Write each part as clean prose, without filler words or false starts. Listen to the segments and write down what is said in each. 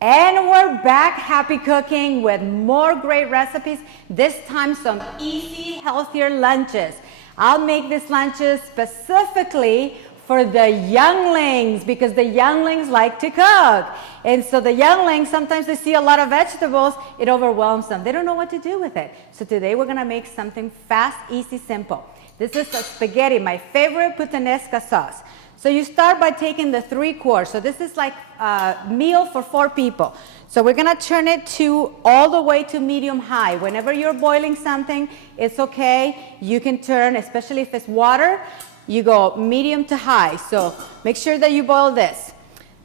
And we're back, happy cooking with more great recipes. This time some easy, healthier lunches. I'll make these lunches specifically for the younglings because the younglings like to cook. And so the younglings, sometimes they see a lot of vegetables, it overwhelms them. They don't know what to do with it. So today we're gonna make something fast, easy, simple. This is a spaghetti, my favorite Puttanesca sauce. So you start by taking the 3/4. So this is like a meal for 4 people. So we're gonna turn it to all the way to medium high. Whenever you're boiling something, it's okay. You can turn, especially if it's water, you go medium to high. So make sure that you boil this.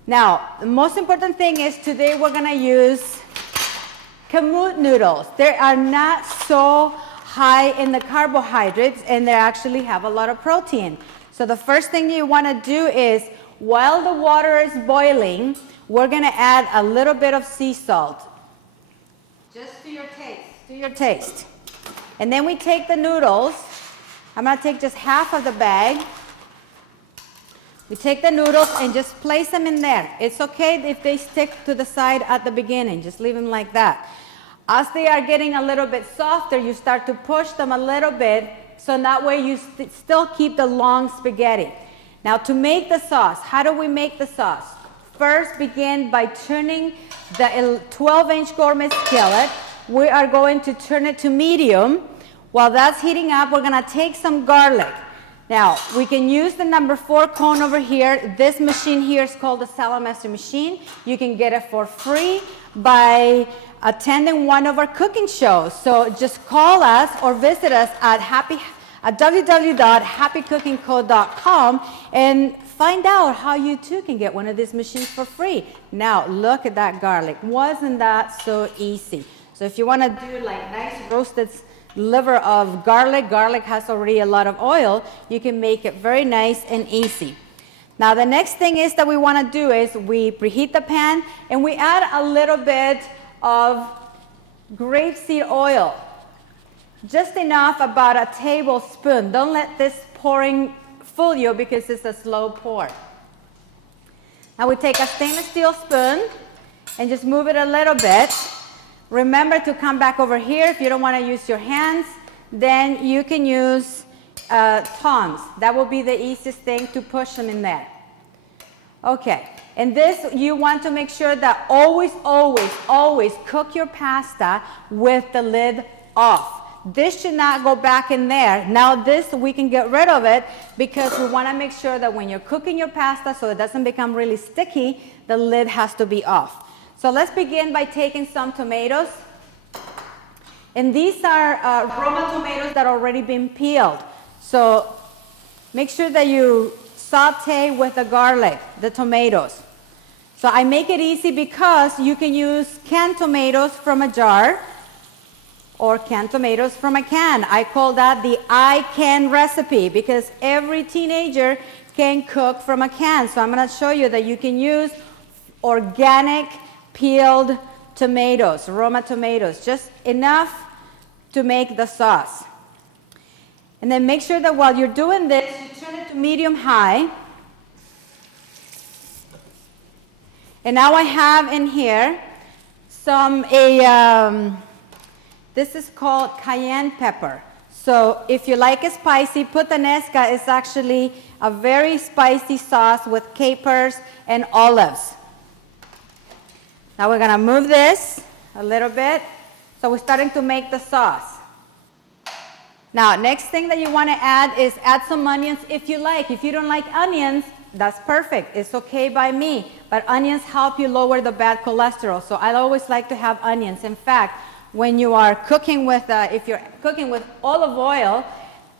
Now, the most important thing is today we're gonna use kamut noodles. They are not so high in the carbohydrates and they actually have a lot of protein. So the first thing you want to do is, while the water is boiling, we're going to add a little bit of sea salt. Just to your taste. And then we take the noodles. I'm going to take just half of the bag. We take the noodles and just place them in there. It's okay if they stick to the side at the beginning. Just leave them like that. As they are getting a little bit softer, you start to push them a little bit. So that way you still keep the long spaghetti. Now to make the sauce, how do we make the sauce? First begin by turning the 12-inch gourmet skillet. We are going to turn it to medium. While that's heating up, we're gonna take some garlic. Now we can use the number 4 cone over here. This machine here is called the Saladmaster machine. You can get it for free by attending one of our cooking shows. So just call us or visit us at www.happycookingco.com and find out how you too can get one of these machines for free. Now look at that garlic. Wasn't that so easy? So if you want to do like nice roasted liver of garlic, garlic has already a lot of oil, you can make it very nice and easy. Now the next thing is that we want to do is we preheat the pan and we add a little bit of grapeseed oil. Just enough, about a tablespoon. Don't let this pouring fool you because it's a slow pour. Now we take a stainless steel spoon and just move it a little bit. Remember to come back over here. If you don't want to use your hands, then you can use tongs. That will be the easiest thing to push them in there. Okay, and this you want to make sure that always cook your pasta with the lid off. This should not go back in there. Now this, we can get rid of it because we want to make sure that when you're cooking your pasta so it doesn't become really sticky, the lid has to be off. So let's begin by taking some tomatoes. And these are Roma tomatoes that are already been peeled. So make sure that you saute with the garlic, the tomatoes. So I make it easy because you can use canned tomatoes from a jar or canned tomatoes from a can. I call that the I can recipe because every teenager can cook from a can. So I'm going to show you that you can use organic peeled tomatoes, Roma tomatoes, just enough to make the sauce. And then make sure that while you're doing this, you turn it to medium high. And now I have in here this is called cayenne pepper. So if you like it spicy, Puttanesca is actually a very spicy sauce with capers and olives. Now we're gonna move this a little bit. So we're starting to make the sauce. Now next thing that you wanna add is add some onions if you like. If you don't like onions, that's perfect. It's okay by me. But onions help you lower the bad cholesterol. So I always like to have onions. In fact, when you are cooking with, if you're cooking with olive oil,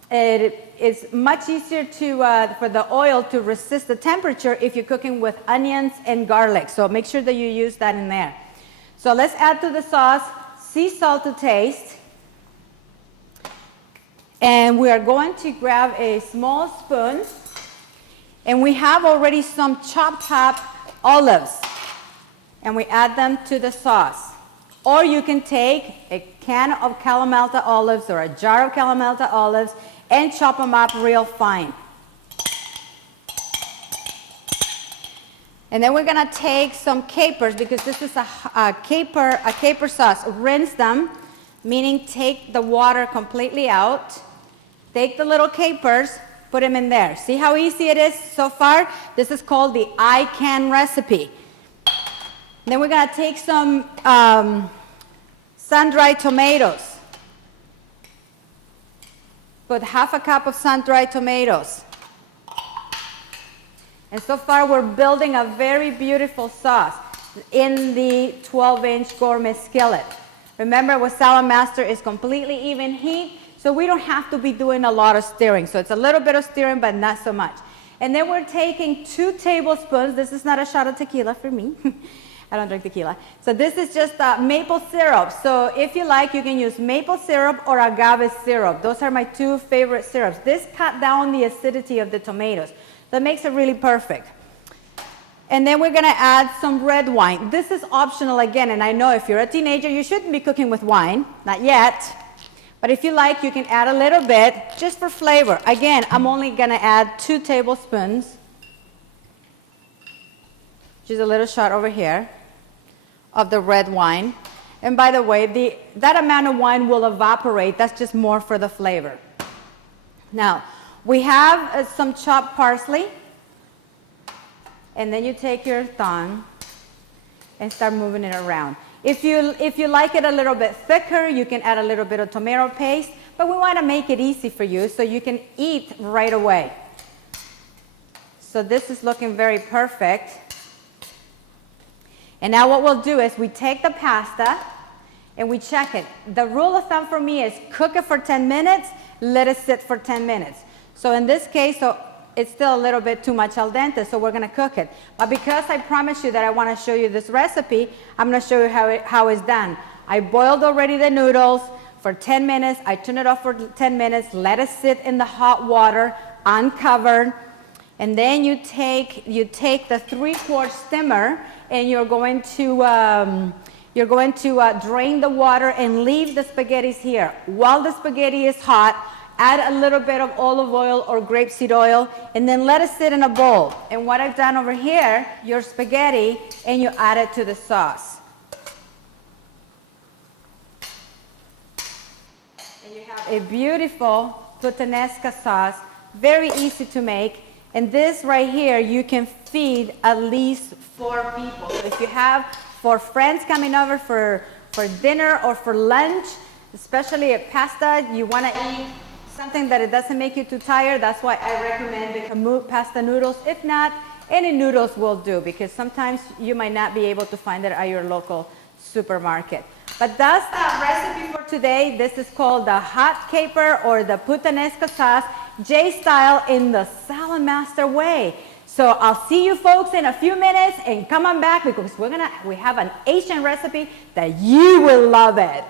it's much easier for the oil to resist the temperature if you're cooking with onions and garlic. So make sure that you use that in there. So let's add to the sauce sea salt to taste. And we are going to grab a small spoon. And we have already some chopped up olives. And we add them to the sauce. Or you can take a can of Kalamata olives or a jar of Kalamata olives and chop them up real fine. And then we're gonna take some capers, because this is a caper sauce. Rinse them, meaning take the water completely out. Take the little capers, put them in there. See how easy it is so far? This is called the I can recipe. Then we're gonna take some sun-dried tomatoes. Put half a cup of sun-dried tomatoes. And so far we're building a very beautiful sauce in the 12-inch gourmet skillet. Remember, with Saladmaster is completely even heat, so we don't have to be doing a lot of stirring. So it's a little bit of stirring, but not so much. And then we're taking 2 tablespoons. This is not a shot of tequila for me. I don't drink tequila. So this is just maple syrup. So if you like, you can use maple syrup or agave syrup. Those are my 2 favorite syrups. This cut down the acidity of the tomatoes. That makes it really perfect. And then we're gonna add some red wine. This is optional again, and I know if you're a teenager, you shouldn't be cooking with wine, not yet. But if you like, you can add a little bit just for flavor. Again, I'm only gonna add 2 tablespoons. Just a little shot over here of the red wine. And by the way, that amount of wine will evaporate. That's just more for the flavor. Now, we have some chopped parsley. And then you take your thumb and start moving it around. If you like it a little bit thicker, you can add a little bit of tomato paste, but we want to make it easy for you so you can eat right away. So this is looking very perfect. And now what we'll do is we take the pasta and we check it. The rule of thumb for me is cook it for 10 minutes, let it sit for 10 minutes. So in this case, it's still a little bit too much al dente, so we're gonna cook it. But because I promised you that I wanna show you this recipe, I'm gonna show you how it's done. I boiled already the noodles for 10 minutes. I turn it off for 10 minutes, let it sit in the hot water, uncovered. And then you take the 3-quart steamer and you're going to drain the what and leave the spaghettis here. While the spaghetti is hot, add a little bit of olive oil or grapeseed oil, and then let it sit in a bowl. And what I've done over here, your spaghetti, and you add it to the sauce. And you have a beautiful Puttanesca sauce, very easy to make. And this right here, you can feed at least 4 people. So if you have 4 friends coming over for dinner or for lunch, especially at pasta, you want to eat something that it doesn't make you too tired. That's why I recommend the Kamut pasta noodles. If not, any noodles will do, because sometimes you might not be able to find it at your local supermarket. But that's the recipe for today. This is called the hot caper or the Puttanesca sauce, J-style in the Saladmaster way. So I'll see you folks in a few minutes, and come on back because we have an Asian recipe that you will love it.